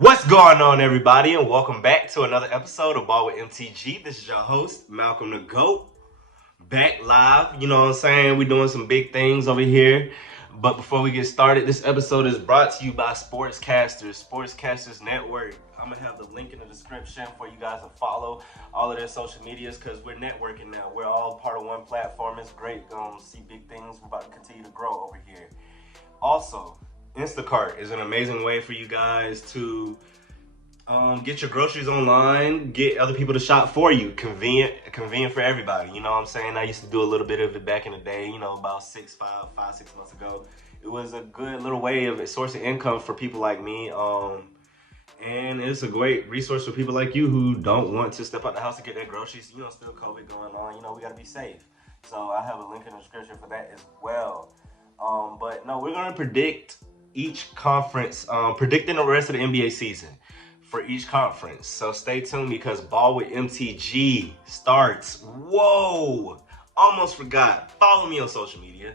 What's going on, everybody, and welcome back to another episode of Ball With MTG. This is your host, Malcolm the GOAT, back live. You know what I'm saying? We're doing some big things over here. But before we get started, this episode is brought to you by Sportscasters Network. I'm going to have the link in the description for you guys to follow all of their social medias because we're networking now. We're all part of one platform. It's great. See big things. We're about to continue to grow over here. Also, Instacart is an amazing way for you guys to get your groceries online, get other people to shop for you. Convenient for everybody. You know what I'm saying? I used to do a little bit of it back in the day, about 6 months ago. It was a good little way of a source of income for people like me. And it's a great resource for people like you who don't want to step out the house to get their groceries. Still COVID going on. We got to be safe. So I have a link in the description for that as well. But no, we're going to predict each conference, predicting the rest of the NBA season for each conference. So stay tuned because Ball With MTG starts. Whoa! Almost forgot. Follow me on social media.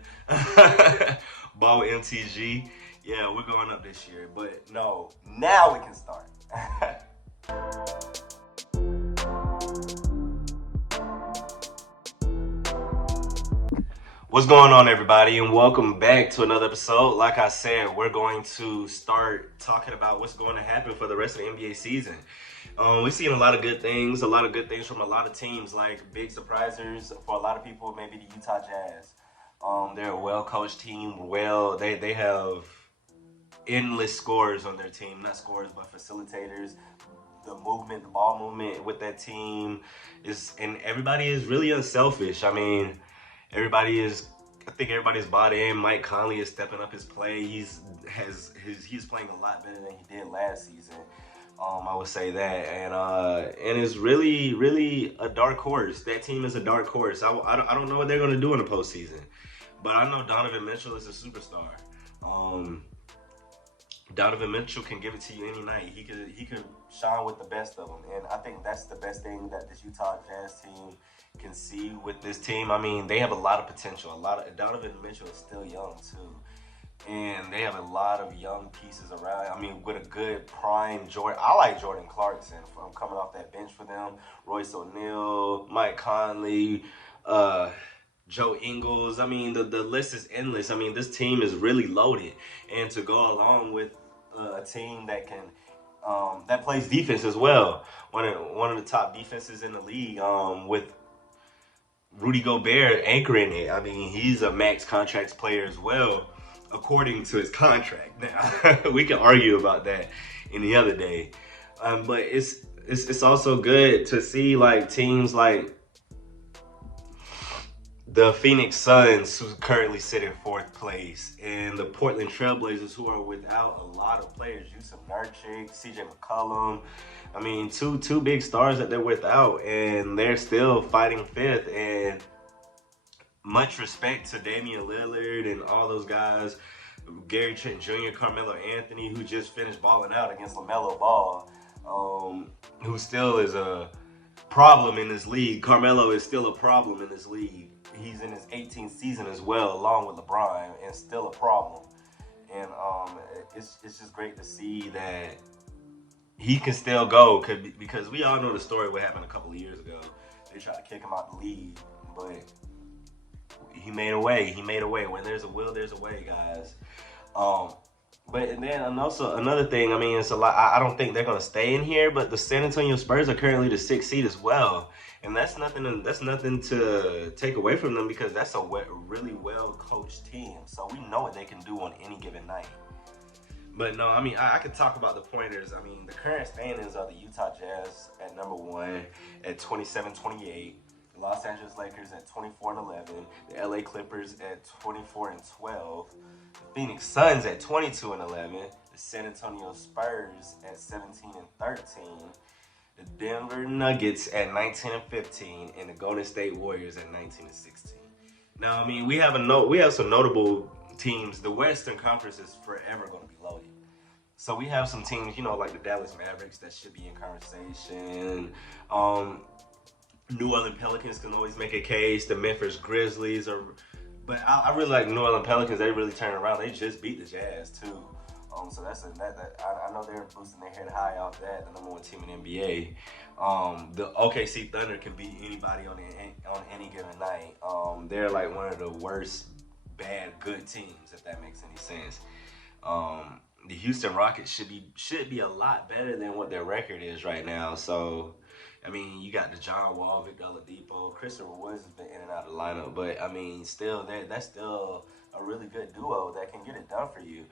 Ball With MTG. Yeah, we're going up this year. But no, now we can start. What's going on, everybody, and welcome back to another episode. Like I said, we're going to start talking about what's going to happen for the rest of the NBA season. We've seen a lot of good things from a lot of teams, like big surprisers for a lot of people, maybe the Utah Jazz. They're a well-coached team. They have endless scorers on their team, not scorers, but facilitators. The ball movement with that team and everybody is really unselfish. I think everybody's bought in. Mike Conley is stepping up his play. He's playing a lot better than he did last season. I would say that, and it's really a dark horse. That team is a dark horse. I don't know what they're gonna do in the postseason, but I know Donovan Mitchell is a superstar. Donovan Mitchell can give it to you any night. He could shine with the best of them, and I think that's the best thing that this Utah Jazz team can see with this team. They have a lot of potential. Donovan Mitchell is still young too, and they have a lot of young pieces around. With a good prime Jordan. I like Jordan Clarkson from coming off that bench for them. Royce O'Neal, Mike Conley, Joe Ingles. The list is endless. This team is really loaded, and to go along with a team that can that plays defense as well. One of the top defenses in the league. With Rudy Gobert anchoring it. He's a max contracts player as well, according to his contract. Now, we can argue about that any other day. But it's also good to see teams like the Phoenix Suns, who currently sit in 4th place, and the Portland Trailblazers, who are without a lot of players. Yusuf Nurkic, CJ McCollum. Two big stars that they're without, and they're still fighting 5th. And much respect to Damian Lillard and all those guys. Gary Trent Jr., Carmelo Anthony, who just finished balling out against LaMelo Ball, who still is a problem in this league. Carmelo is still a problem in this league. He's in his 18th season as well, along with LeBron, and still a problem. And it's just great to see that he can still go, because we all know the story what happened a couple of years ago. They tried to kick him out the league, but he made a way. When there's a will, there's a way, guys. But then also another thing, it's a lot. I don't think they're gonna stay in here, but the San Antonio Spurs are currently the 6th seed as well, and that's nothing to take away from them, because that's a really well coached team. So we know what they can do on any given night. But no, I could talk about the pointers. The current standings are the Utah Jazz at number 1 at 27-28. The Los Angeles Lakers at 24-11. The LA Clippers at 24-12. The Phoenix Suns at 22-11. The San Antonio Spurs at 17-13. The Denver Nuggets at 19-15. And the Golden State Warriors at 19-16. Now, we have some notable teams. The Western Conference is forever going to be loaded. So we have some teams, like the Dallas Mavericks that should be in conversation. New Orleans Pelicans can always make a case. The Memphis Grizzlies but I really like New Orleans Pelicans. They really turned around. They just beat the Jazz too. So I know they're boosting their head high off that. The number one team in NBA. The OKC Thunder can beat anybody on any given night. They're like one of the worst bad good teams, if that makes any sense. The Houston Rockets should be a lot better than what their record is right now. So, I mean, you got the John Wall, Victor Oladipo, Christopher Woods has been in and out of the lineup, but I mean, still, that's still a really good duo that can get it done for you.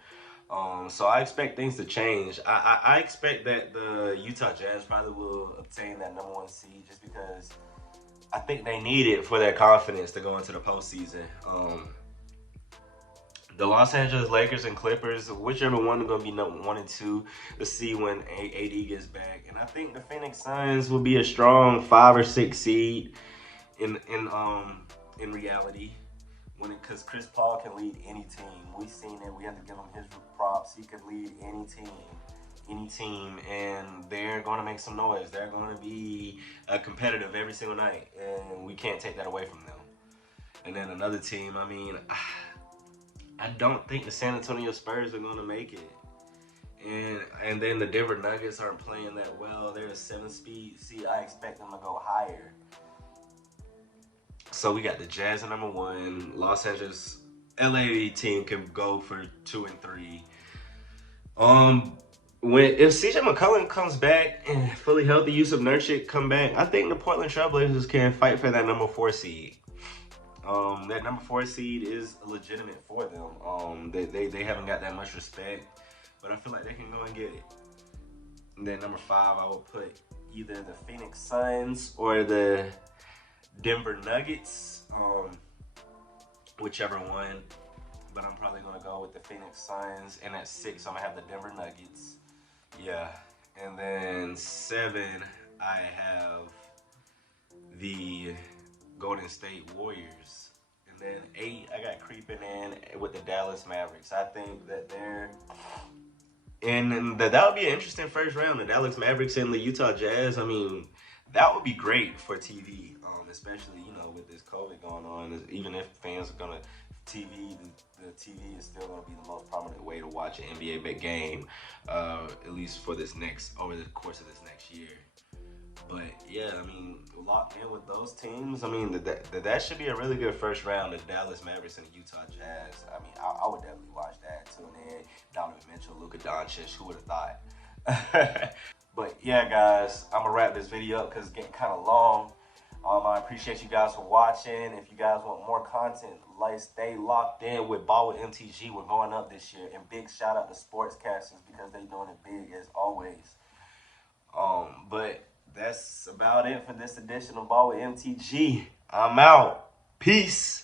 So I expect things to change. I expect that the Utah Jazz probably will obtain that number one seed just because I think they need it for their confidence to go into the postseason. The Los Angeles Lakers and Clippers, whichever one are going to be number 1 and 2, to see when AD gets back. And I think the Phoenix Suns will be a strong 5 or 6 seed in reality. Because Chris Paul can lead any team. We've seen it. We have to give him his props. He can lead any team, and they're going to make some noise. They're going to be competitive every single night, and we can't take that away from them. And then another team, I mean, I don't think the San Antonio Spurs are going to make it. And then the Denver Nuggets aren't playing that well. They're a 7-speed. See, I expect them to go higher. So we got the Jazz at number 1. Los Angeles, LA team can go for 2 and 3. If CJ McCollum comes back and fully healthy, Yusuf Nurkic come back, I think the Portland Trailblazers can fight for that number 4 seed. That number 4 seed is legitimate for them. They haven't got that much respect, but I feel like they can go and get it. And then number 5, I would put either the Phoenix Suns or the Denver Nuggets, whichever one. But I'm probably gonna go with the Phoenix Suns. And at 6, I'm gonna have the Denver Nuggets. Yeah. And then 7, I have the Golden State Warriors. And then 8, I got creeping in with the Dallas Mavericks. I think that that would be an interesting first round. The Dallas Mavericks and the Utah Jazz. I mean, that would be great for TV, especially, with this COVID going on. Even if fans are gonna TV, the TV is still gonna be the most prominent way to watch an NBA big game, at least for over the course of this next year. But yeah, I mean, locked in with those teams. I mean, that should be a really good first round. The Dallas Mavericks and the Utah Jazz. I mean, I would definitely watch that. Tune in. Donovan Mitchell, Luka Doncic. Who would have thought? But yeah, guys, I'm gonna wrap this video up because it's getting kind of long. I appreciate you guys for watching. If you guys want more content, stay locked in with Ball With MTG. We're going up this year, and big shout out to sportscasters because they're doing it big as always. But that's about it for this edition of Ball With MTG. I'm out. Peace.